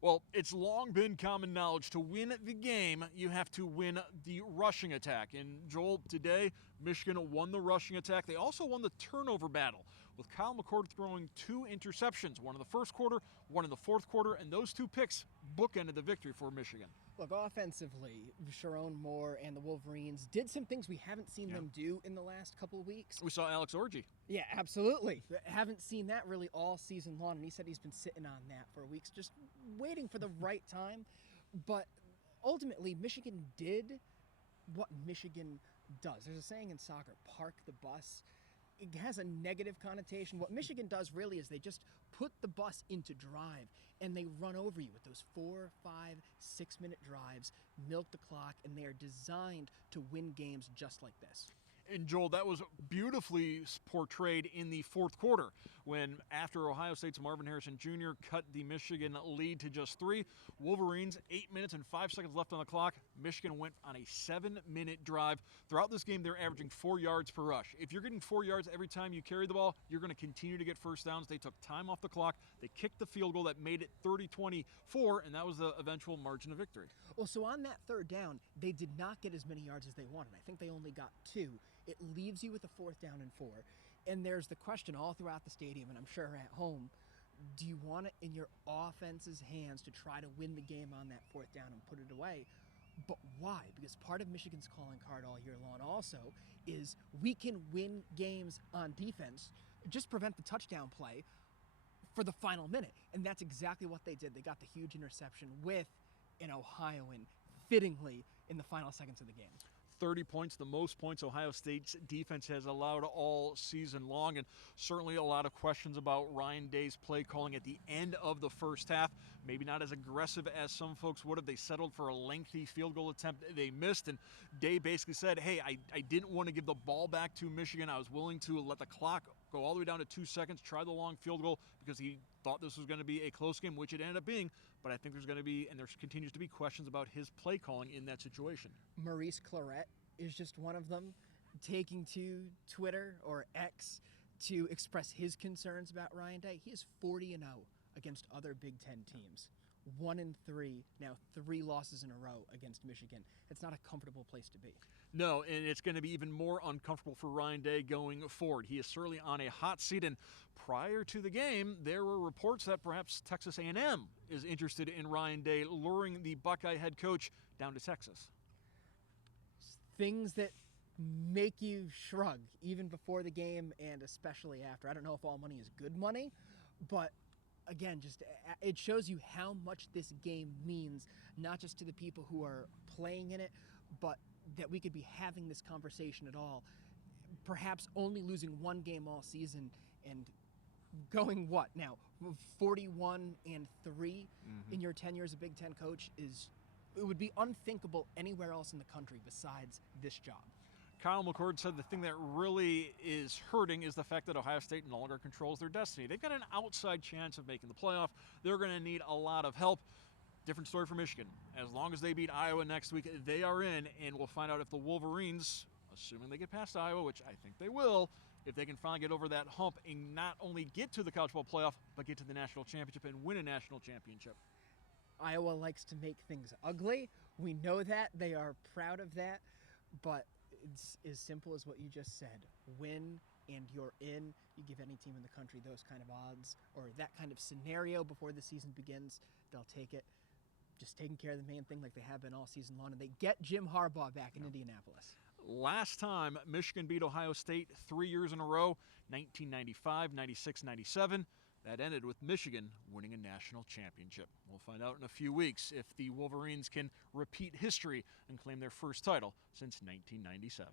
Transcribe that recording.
Well, it's long been common knowledge to win the game, you have to win the rushing attack. And Joel, today, Michigan won the rushing attack. They also won the turnover battle, with Kyle McCord throwing 2 interceptions, one in the first quarter, one in the fourth quarter, and those 2 picks bookended the victory for Michigan. Look, offensively, Sharon Moore and the Wolverines did some things we haven't seen them do in the last couple of weeks. We saw Alex Orji. Yeah, absolutely. Haven't seen that really all season long, and he said he's been sitting on that for weeks, just waiting for the right time. But ultimately, Michigan did what Michigan does. There's a saying in soccer, park the bus. It has a negative connotation. What Michigan does really is they just put the bus into drive and they run over you with those 4, 5, 6-minute drives, milk the clock, and they are designed to win games just like this. And Joel, that was beautifully portrayed in the fourth quarter when, after Ohio State's Marvin Harrison Jr. cut the Michigan lead to just 3, Wolverines, 8 minutes and 5 seconds left on the clock. Michigan went on a 7-minute drive. Throughout this game, they're averaging 4 yards per rush. If you're getting 4 yards every time you carry the ball, you're going to continue to get first downs. They took time off the clock. They kicked the field goal that made it 30-24, and that was the eventual margin of victory. Well, so on that third down, they did not get as many yards as they wanted. I think they only got 2. It leaves you with a 4th down and 4. And there's the question all throughout the stadium, and I'm sure at home, do you want it in your offense's hands to try to win the game on that 4th down and put it away? But why? Because part of Michigan's calling card all year long also is we can win games on defense, just prevent the touchdown play for the final minute. And that's exactly what they did. They got the huge interception with an Ohioan fittingly in the final seconds of the game. 30 points, the most points Ohio State's defense has allowed all season long, and certainly a lot of questions about Ryan Day's play calling at the end of the first half. Maybe not as aggressive as some folks would have. They settled for a lengthy field goal attempt they missed, and Day basically said, hey, I didn't want to give the ball back to Michigan. I was willing to let the clock go all the way down to 2 seconds, try the long field goal, because he thought this was going to be a close game, which it ended up being. But I think there's going to be, and there continues to be, questions about his play calling in that situation. Maurice Claret is just one of them, taking to Twitter or X to express his concerns about Ryan Day. He is 40-0 against other Big Ten teams. 1-3, now 3 losses in a row against Michigan. It's not a comfortable place to be. No, and it's going to be even more uncomfortable for Ryan Day going forward. He is certainly on a hot seat, and prior to the game, there were reports that perhaps Texas A&M is interested in Ryan Day, luring the Buckeye head coach down to Texas. Things that make you shrug even before the game and especially after. I don't know if all money is good money, but again, just it shows you how much this game means, not just to the people who are playing in it, but that we could be having this conversation at all. Perhaps only losing 1 game all season and going what now 41-3 in your 10 years as a Big Ten coach it would be unthinkable anywhere else in the country besides this job. Kyle McCord said the thing that really is hurting is the fact that Ohio State no longer controls their destiny. They've got an outside chance of making the playoff. They're going to need a lot of help. Different story for Michigan. As long as they beat Iowa next week, they are in, and we'll find out if the Wolverines, assuming they get past Iowa, which I think they will, if they can finally get over that hump and not only get to the college football playoff, but get to the national championship and win a national championship. Iowa likes to make things ugly. We know that. They are proud of that. But it's as simple as what you just said. Win and you're in. You give any team in the country those kind of odds or that kind of scenario before the season begins, they'll take it. Just taking care of the main thing like they have been all season long, and they get Jim Harbaugh back in Indianapolis. Last time Michigan beat Ohio State 3 years in a row, 1995, 96, 97. That ended with Michigan winning a national championship. We'll find out in a few weeks if the Wolverines can repeat history and claim their first title since 1997.